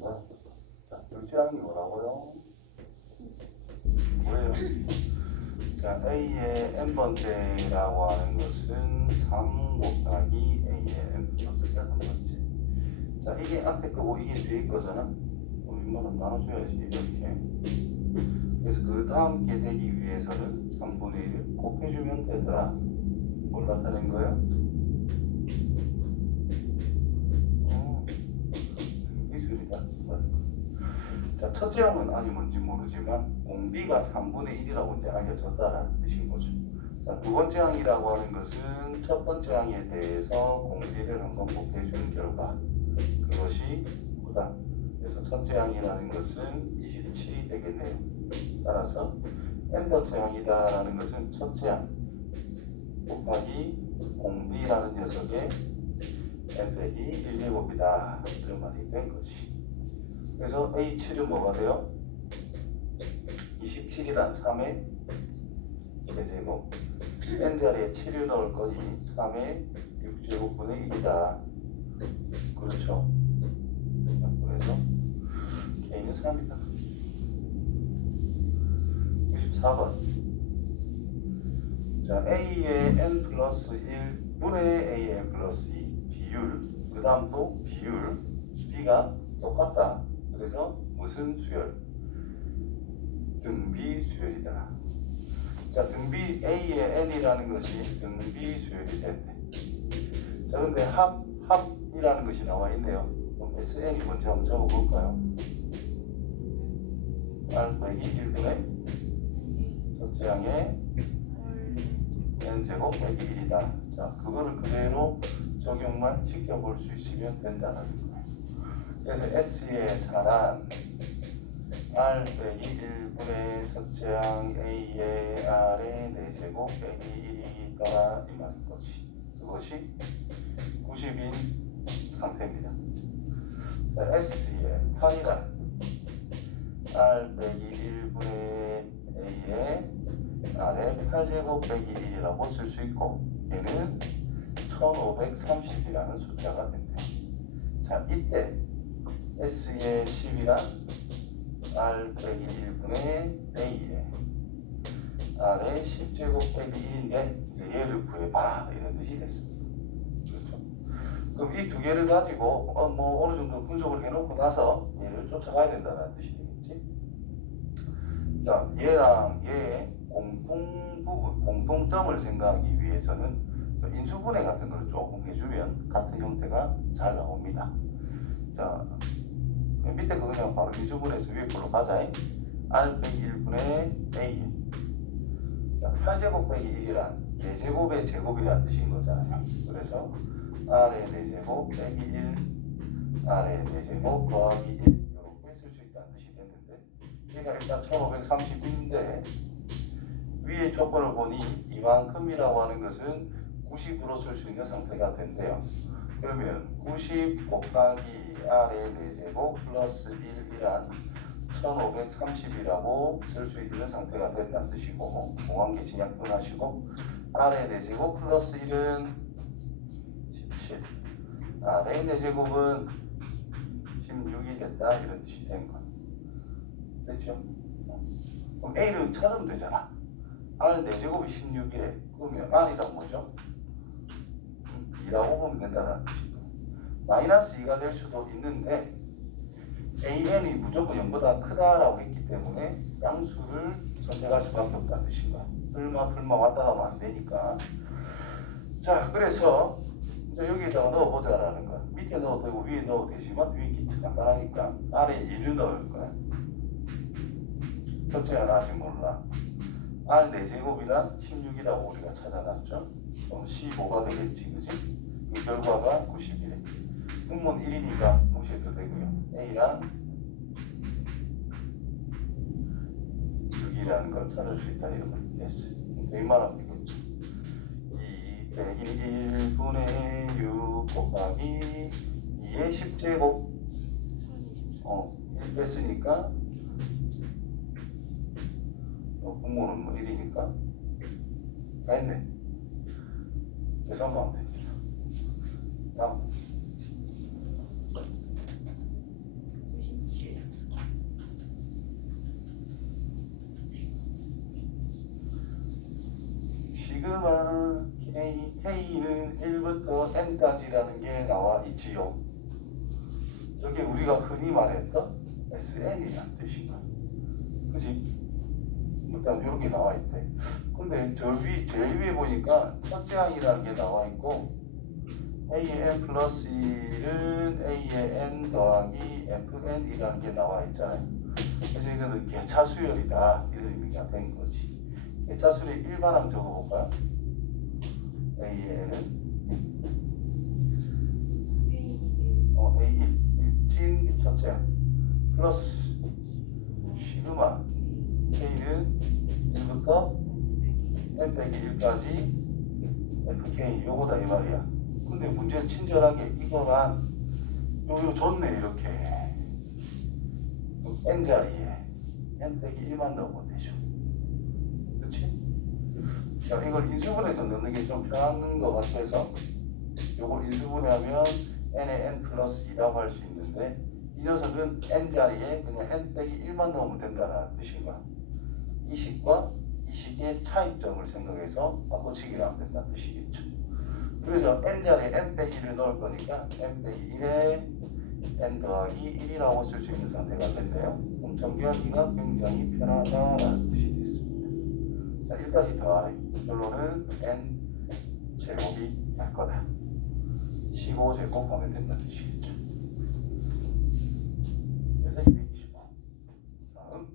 거야. 자, 결제항이 뭐라고요? 뭐예요? 자, A의 n번째라고 하는 것은 3 곱하기 A의 n 플러스 한 번째. 자, 이게 앞에 거고 이게 뒤에 거잖아? 그럼 이거는 나눠줘야지, 이렇게. 그래서 그 다음 게 되기 위해서는 3분의 1을 곱해주면 되더라. 뭘 나타낸 거예요? 미술이다. 자, 첫째 항은 아직 뭔지 모르지만 공비가 3분의 1이라고 이제 알려졌다라는 뜻인 거죠. 자, 두 번째 항이라고 하는 것은 첫 번째 항에 대해서 공비를 한번 곱해준 결과 그것이 보다. 그래서 첫째 항이라는 것은 27이 되겠네요. 따라서 n번째 항이다라는 것은 첫째 항 곱하기 공비라는 녀석의 n 빼기 1제곱이다. 이런 말이 된 것이. 그래서 A7은 뭐가 돼요? 27이란 3의 세제곱 n자리에 7을 넣을 거니 3의 6제곱분의 1이다. 그렇죠? 그래서 K는 3이다. 94번 자, A의 n 플러스 1 분의 A의 n 플러스 2 비율 그 다음 또 비율 B가 똑같다. 그래서 무슨 수열? 등비 수열이다. 자, 등비 A의 n이라는 것이 등비 수열이 됐네. 자, 근데 합, 합이라는 것이 나와 있네요. 그럼 SN이 뭔지 한번 적어볼까요? 빼기 1분의 첫째 항의 n제곱 빼기 1이다. 자, 그거를 그대로 적용만 시켜볼 수 있으면 된다는 거예요. 그래서 S의 사란 R 빼기 1분의 첫째 항 A의 R의 4제곱 빼기 1이니까 이 말인 것이 그것이 90인 상태입니다. 자, S의 8이란 R 빼기 1분의 A의 R의 8제곱 빼기 1이라고 쓸 수 있고 얘는 1530이라는 숫자가 된대. 자, 이때 S의 10이란 R 빼기 1분의 A의 R의 10제곱 빼기 1인데 얘를 구해봐 이런 뜻이 됐습니다. 그렇죠? 그럼 이 두 개를 가지고 어, 뭐 어느 정도 분석을 해놓고 나서 얘를 쫓아가야 된다는 뜻이 되겠지. 자, 얘랑 얘의 공통 부분, 공통점을 생각하기 위해서는 저 인수분해 같은 걸 조금 해주면 같은 형태가 잘 나옵니다. 자, 그 밑에 거 그냥 바로 인수분해해서 위에 걸로 가자. R 빼기 1분의 A. 자, 8제곱 빼기 1이란 4제곱의 제곱이라는 뜻인 거잖아요. 그래서 R의 4제곱 빼기 1, R의 4제곱 더하기 1 이렇게 쓸 수 있다는 뜻이 됐는데 얘가 일단 1530인데 위의 조건을 보니 이만큼이라고 하는 것은 90으로 쓸 수 있는 상태가 된대요. 그러면 90 곱하기 R의 4제곱 플러스 1이란 1530이라고 쓸 수 있는 상태가 됐다는 뜻이고 공항계 진약 분하시고 R의 4제곱 플러스 1은 17 R의 4제곱은 16이 됐다 이런 뜻이 된 거. 됐죠? 그럼 A를 찾으면 되잖아. R 4제곱이 16이래. 그러면 R이란 뭐죠? 2라고 보면 된다는 뜻이고 마이너스 2가 될 수도 있는데 AN이 무조건 0보다 크다라고 했기 때문에 양수를 선택할 수밖에 없다는 뜻인가 풀마 풀마 왔다 가면 안 되니까. 자 그래서 이제 여기다가 넣어보자라는 거야. 밑에 넣어도 되고 위에 넣어도 되지만 위에 기트 간단하니까 아래에 1을 넣을 거야. 첫째 하나 아직 몰라. R 4제곱이란 16이라고 우리가 찾아놨죠 15가 되겠지 그지? 그 결과가 91에 분문 1이니까 무시해도 되고요. A랑 6이라는 걸 찾을 수 있다 이런 말 됐어요 얼마나 되겠죠. 201분의 6 곱하기 2의 10제곱. 어, 1 뺐으니까 어, 분모는 뭐 1이니까. 다 했네 계산 하면 돼. 다음. 지금은 A, K는 1부터 N까지라는 게 나와 있지요. 저게 우리가 흔히 말했던 SN이란 뜻인가요? 그지? 일단 이렇게 나와 있대. 근데 저 위, 제일 위에 보니까 첫째 항이라는 게 나와 있고 A의 N 플러스 1은 A의 N 더하기 FN이라는 게 나와 있잖아요. 그래서 이거는 개차 수열이다 이런 의미가 된 거지. 개차 수열의 일반항 적어볼까요? A의 N은 어, A1 일진 첫째 항 플러스 시그마 K는 1부터 N 빼기 1까지 FK 요거다 이 말이야. 근데 문제 친절하게 이거만 요요 좋네 이렇게 N 자리에 N 빼기 1만 넣으면 되죠. 그렇지? 자 이걸 인수분해서 넣는 게 좀 편한 것 같아서 요걸 인수분해하면 N에 N 플러스 2라고 할 수 있는데 이 녀석은 N 자리에 그냥 N 빼기 1만 넣으면 된다는 뜻인 거야. 이 식과 이 식의 차이점을 생각해서 바꿔치기를 하면 된다는 뜻이겠죠. 그래서 n 자리에 n 빼기 1을 넣을 거니까 n 빼기 1에 n 더하기 1이라고 쓸 수 있는 상태가 됐네요. 그럼 정리하기가 굉장히 편하다라는 뜻이 됐습니다. 자, 1까지 더하래. 결론은 n 제곱이 될 거다. 15제곱 하면 된다는 뜻이겠죠. 그래서 225. 다음.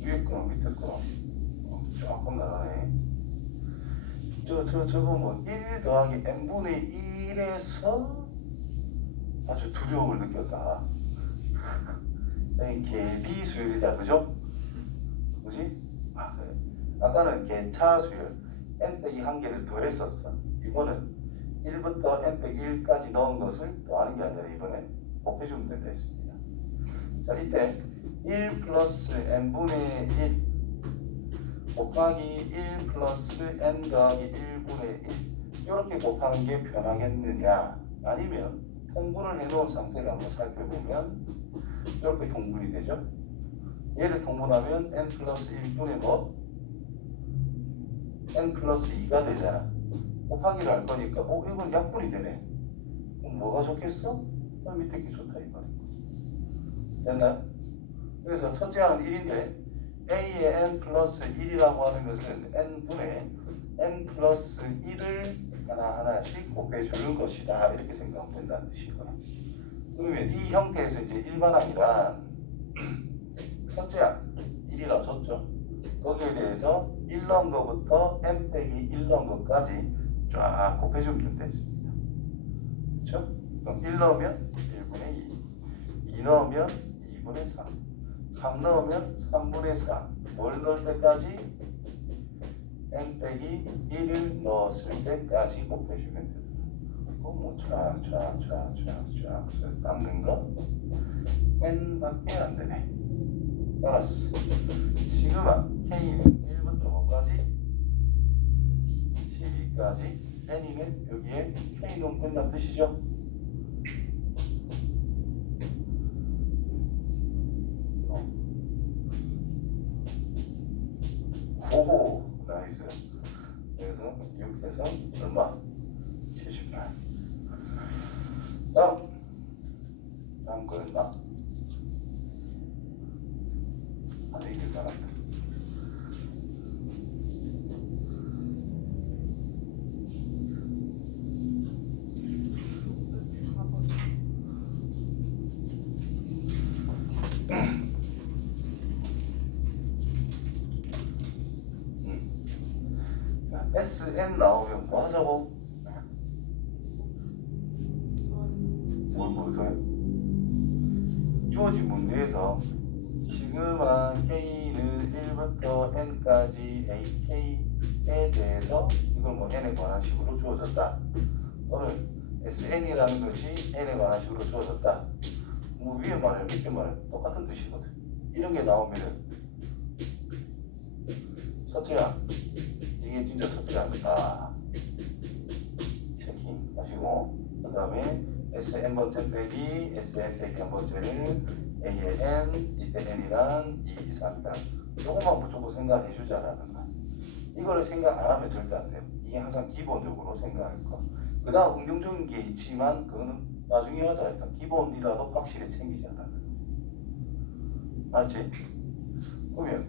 위에 거 밑에 거 어, 조금 나가네 저, 저, 저거 뭐1 더하기 n분의 1에서 아주 두려움을 느꼈다. 이 개비 수열이다. 그죠? 그지? 아 그래. 아까는 개차 수열. n 빼기 한 개를 더했었어. 이거는 1부터 n 빼기 1까지 넣은 것을 더하는 게 아니라 이번에 곱해주면 된다 했습니다. 자 이때 1 플러스 n분의 1 곱하기 1 플러스 n 더하기 1분의 1 이렇게 곱하는 게 편하겠느냐 아니면 통분을 해놓은 상태를 한번 살펴보면 이렇게 통분이 되죠 얘를 통분하면 n 플러스 1분의 뭐? n 플러스 2가 되잖아 곱하기를 할 거니까 어 이건 약분이 되네 그럼 뭐가 좋겠어? 어, 밑에 게 좋다 이 말이야 됐나요? 그래서 첫째 항은 1인데 a의 n 플러스 1이라고 하는 것은 n분의 n 플러스 1을 하나하나씩 곱해주는 것이다. 이렇게 생각하면 된다는 뜻이고요 그러면 이 형태에서 이제 일반항이란 첫째 항 1이라고 줬죠. 거기에 대해서 1 넣은 거부터 n 빼기 1 넣은 것까지 쫙 곱해주면 된다 했습니다. 그렇죠? 그럼 1 넣으면 1분의 2 2 넣으면 2분의 3 3 넣으면 3분의 4. 뭘 넣을 때까지? n 빼기 1을 넣었을 때까지 곱해주면 됩니다. 그거 뭐 쫙, 쫙, 쫙, 쫙, 쫙, 쫙 깎는 거 n밖에 안 되네. 알았어. 시그마 k는 1부터 뭐까지? 12까지 n이는 여기에 k는 끝난 뜻이죠? 오호 나이스 그래서 6에서 얼마? 78 다음 다음 거였나? 아니 이길 것 같다 자, SN 나오면 뭐 하자고? 해서 이걸 뭐 N에 관한 식으로 주어졌다. 또는 SN이라는 것이 N에 관한 식으로 주어졌다. 뭐 위에 말해 밑에 말해 똑같은 뜻이거든. 이런 게 나오면은 첫째야 이게 진짜 첫째 아니다. 체킹 하시고 그 다음에 Sn 번째 빼기 Sn 빼기 한 번째는 A의 N 이때 N이란 2 이상이다. 요것만 무조건 생각해 주자라는 거. 이거를 생각 안 하면 절대 안 돼요. 이게 항상 기본적으로 생각할 거. 그 다음 응용적인 게 있지만 그거는 나중에 하자. 일단 기본이라도 확실히 거. 알지? 그러면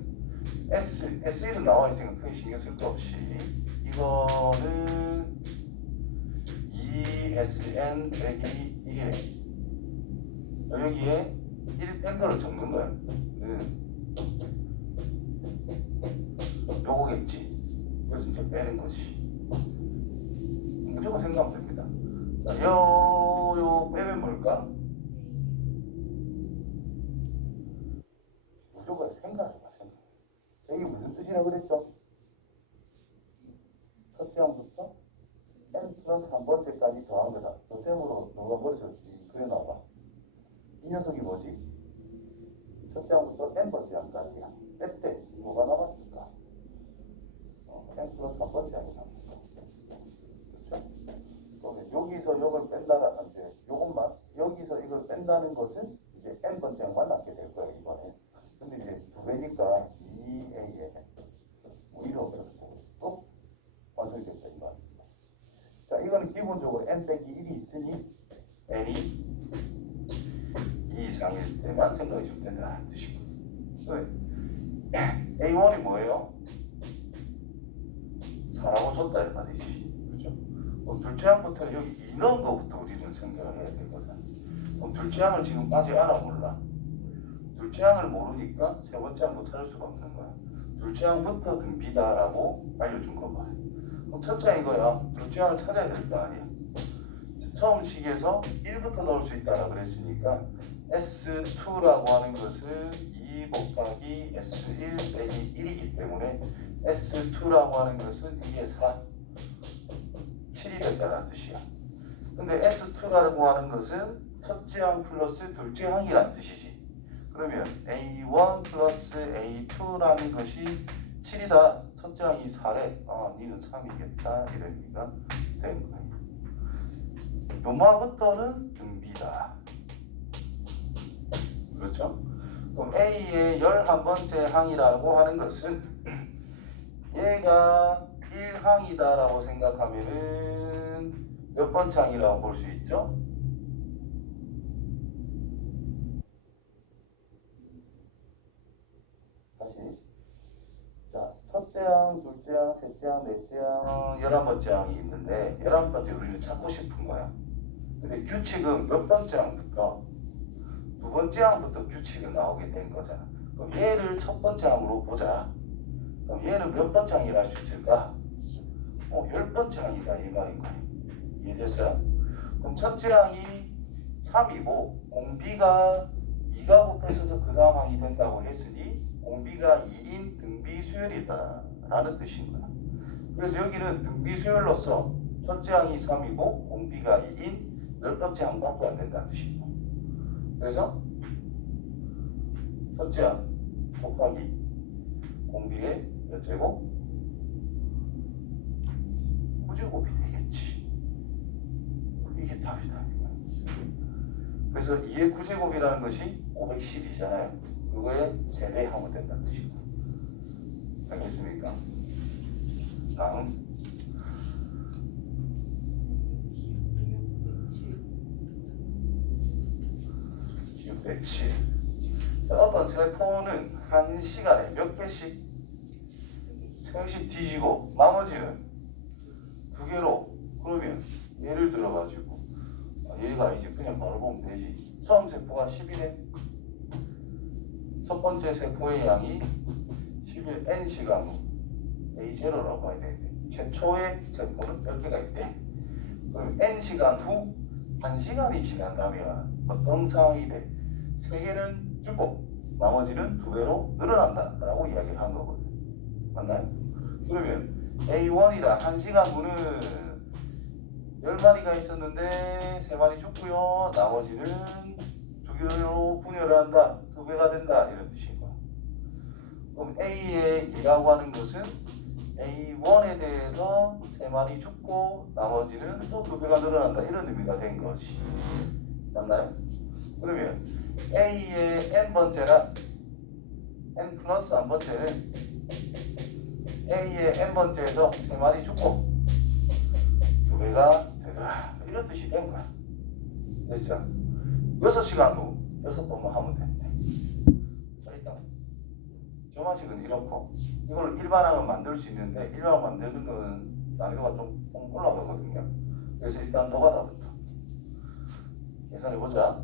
S, S1은 나와 있으니까 크게 신경 쓸 거 없이 이거는 2SN 빼기 1이네. 여기에 1 뺀 거를 적는 거야. 음. 요거겠지. 그래서 이제 빼는 거지. 무조건 생각하면 됩니다. 자, 요, 요 빼면 뭘까? 무조건 생각해봐, 생각. 이게 무슨 뜻이라고 그랬죠? 첫째 항부터 n 플러스 한 번째까지 더한 거다. 너 셈으로 너가 버리셨지. 그래놔봐. 이 녀석이 뭐지? 첫째 항부터 n 번째 항까지야. 뺐대. 뭐가 남았을까? 어, n 플러스 한 번째 항이 남았어. 그렇죠? 여기서 이걸 뺀다라, 이제 요것만, 여기서 이걸 뺀다는 것은 이제 n 번째 항만 남게 될 거야, 이번에. 근데 이제 두 배니까 2a에 뭐 이런 없어졌고 또 완성이 됐다 이 말입니다. 자 이거는 기본적으로 n 빼기 1이 있으니 n이 2 이상일 때만 생각해 주면 된다는 뜻이고 왜? a1이 뭐예요? 4라고 줬다 이 말이지 그죠? 그럼 둘째 항부터는 여기 2 넣은 거부터 우리는 생각을 해야 되거든 그럼 둘째 항을 지금 아직 알아 몰라 둘째 항을 모르니까 세 번째 항도 찾을 수가 없는 거야. 둘째 항부터 등비다라고 알려준 거봐. 그럼 첫째 항 이거야. 둘째 항을 찾아야 될거 아니야. 처음 식에서 1부터 넣을 수 있다라 그랬으니까 S2라고 하는 것은 2 곱하기 S1 빼기 1이기 때문에 S2라고 하는 것은 이게 4, 7이 됐다는 뜻이야. 근데 S2라고 하는 것은 첫째 항 플러스 둘째 항이란 뜻이지. 그러면 A1 플러스 A2라는 것이 7이다. 첫째 항이 4래. 아, 니는 3이겠다. 이런 의미가 된 거예요. 요마부터는 등비다. 그렇죠? 그럼 A의 11번째 항이라고 하는 것은 얘가 1항이다라고 생각하면은 몇 번째 항이라고 볼 수 있죠? 다시. 자, 첫째 항, 둘째 항, 셋째 항, 넷째 항, 열한 번째 항이 있는데 열한 번째 우리는 찾고 싶은 거야. 근데 규칙은 몇 번째 항부터 두 번째 항부터 규칙은 나오게 된 거잖아. 그럼 얘를 첫 번째 항으로 보자. 얘는 몇 번째 항이라 할수 있을까? 어, 열 번째 항이다 이 말인 거야. 이해됐어요? 그럼 첫째 항이 3이고 공비가 2가 곱해서 그 다음 항이 된다고 했으니 공비가 2인 등비 수열이다 라는 뜻인 거야. 그래서 여기는 등비 수열로서 첫째 항이 3이고 공비가 2인 열 번째 항밖에 안 된다는 거야. 그래서 첫째 항 곱하기 공비의 몇 제곱? 9제곱이 되겠지. 이게 답이다. 그래서 2의 9제곱이라는 것이 510이잖아요. 그거에 세배 하면 된다는 뜻입니다. 알겠습니까? 다음 607. 어떤 세포는 한 시간에 몇 개씩 세 개씩 뒤지고 나머지는 두 개로 그러면 예를 들어가지고 아, 얘가 이제 그냥 바로 보면 되지. 처음 세포가 10이네. 첫 번째 세포의 양이 11 n 시간 후 A0라고 봐야 되는데 최초의 세포는 10개가 있대. 그럼 n 시간 후 1시간이 지난다면 어떤 상황이 돼? 세 개는 죽고 나머지는 두 배로 늘어난다 라고 이야기를 한 거거든. 맞나요? 그러면 A1이라 1시간 후는 10마리가 있었는데 3마리 죽고요. 나머지는 두 개로 분열을 한다. 두 배가 된다. 이런 뜻인 거야. 그럼 A의 2라고 하는 것은 A1에 대해서 세 마리 죽고 나머지는 또 두 배가 늘어난다 이런 의미가 된 것이 맞나요? 그러면 A의 n번째랑 n 플러스 한 번째는 A의 n번째에서 세 마리 죽고 두 배가 되더라. 이런 뜻이 된 거야. 됐죠? 여섯 시간 후 여섯 번만 하면 자 일단 정화식은 이렇고 이걸 일반항은 만들 수 있는데 일반항 만드는 거는 난이도가 좀 올라가거든요. 그래서 일단 노가다부터 계산해보자.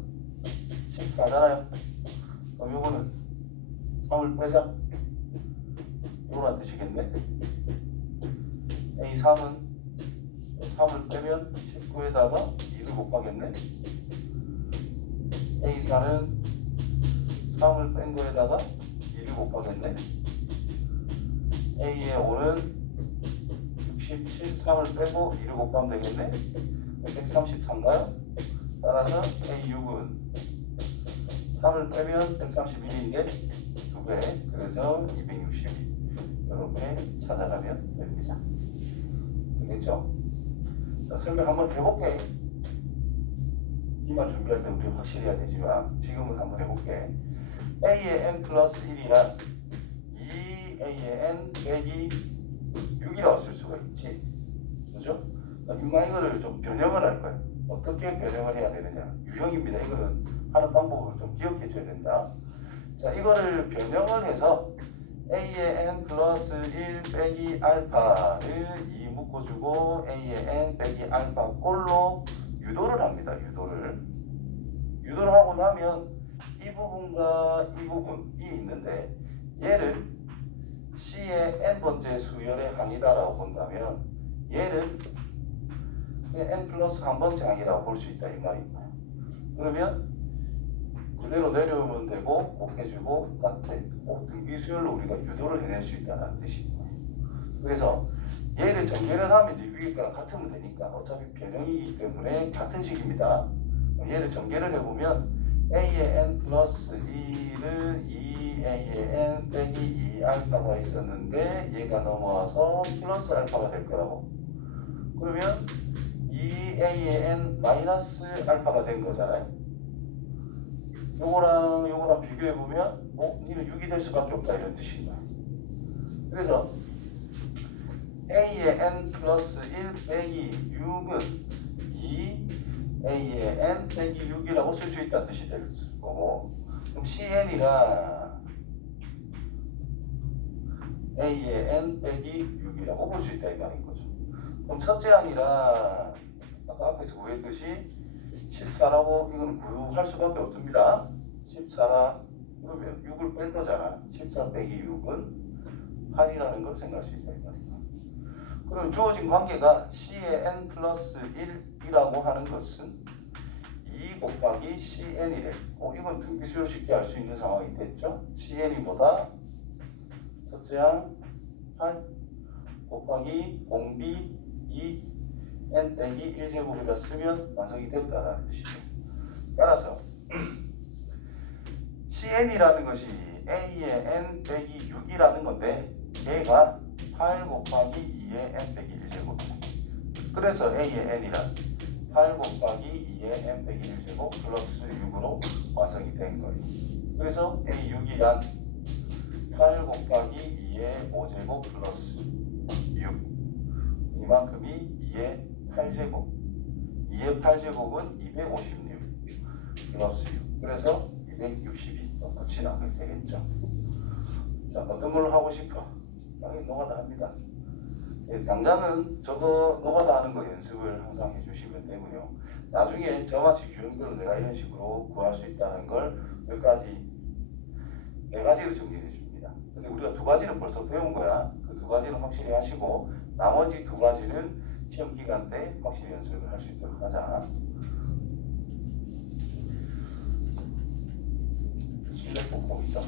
14잖아요. 그럼 요거는 3을 빼자 요런 뜻이겠네? A3은 3을 빼면 19에다가 2를 곱하겠네? A4는 3을 뺀 거에다가 2를 곱하겠네? A의 5는 67, 3을 빼고 2를 곱하면 되겠네? 133가요? 따라서 A6은 3을 빼면 131인데 2배. 그래서 262 이렇게 찾아가면 됩니다. 되겠죠? 자, 설명 한번 해볼게. 이만 준비할 때 우리 확실히 해야 되지만 지금은 한번 해볼게. A의 n 플러스 1이란 2A의 n 빼기 6이라고 쓸 수가 있지. 그죠? 이마 이거를 좀 변형을 할 거야. 어떻게 변형을 해야 되느냐. 유형입니다 이거는. 하는 방법을 좀 기억해 줘야 된다. 자 이거를 변형을 해서 A의 n 플러스 1 빼기 알파를 2 묶어주고 A의 n 빼기 알파 꼴로 유도를 합니다 유도를 유도를 하고 나면 이 부분과 이 부분이 있는데 얘를 C의 n번째 수열의 항이다라고 본다면 얘는 n 플러스 한 번째 항이라고 볼 수 있다 이 말입니다. 그러면 그대로 내려오면 되고 곱해주고 같아 등비 수열로 우리가 유도를 해낼 수 있다는 뜻입니다. 그래서 얘를 전개를 하면 이제 위에 거랑 같으면 되니까 어차피 변형이기 때문에 같은 식입니다. 얘를 전개를 해보면 a의 n 플러스 2는 2a의 n 빼기 2 알파가 있었는데 얘가 넘어와서 플러스 알파가 될 거라고. 그러면 2a의 n 마이너스 알파가 된 거잖아요. 요거랑 요거랑 비교해 보면 어, 이는 6이 될 수밖에 없다 이런 거야. 그래서 a의 n 플러스 1 빼기 6은 2 a의 n 빼기 6이라고 쓸 수 있다는 뜻이 될 거고 그럼 cn이라 a의 n 빼기 6이라고 볼 수 있다 이 말인 거죠. 그럼 첫째 항이라 아까 앞에서 구했듯이 14라고 이건 구할 수밖에 없습니다. 14라 그러면 6을 뺄 거잖아. 14 빼기 6은 8이라는 걸 생각할 수 있다. 그럼 주어진 관계가 C의 n 플러스 1이라고 하는 것은 2 곱하기 CN이래. 어, 이건 등비수로 쉽게 알 수 있는 상황이 됐죠. CN이 뭐다? 첫째 항8 곱하기 공비 2 n 빼기 1제곱이라 쓰면 완성이 됐다라는 뜻이죠. 따라서 CN이라는 것이 A의 n 빼기 6이라는 건데 얘가 8 곱하기 2의 n 빼기 1제곱이에요. 그래서 A의 n이란 8 곱하기 2의 n 빼기 1제곱 플러스 6으로 완성이 된 거예요. 그래서 A6이란 8 곱하기 2의 5제곱 플러스 6 이만큼이 2의 8제곱 2의 8제곱은 256 플러스 6 그래서 262 끝이 나게 되겠죠. 자 어떤 걸로 하고 싶어? 당연히 노가다 합니다. 예, 당장은 저거 노가다 하는 거 연습을 항상 해주시면 되고요. 나중에 저같이 유형별로 내가 이런 식으로 구할 수 있다는 걸 몇 가지 네 가지를 정리해 줍니다. 근데 우리가 두 가지는 벌써 배운 거야. 그 두 가지는 확실히 하시고 나머지 두 가지는 시험 기간 때 확실히 연습을 할 수 있도록 하자. 실내 복복이죠.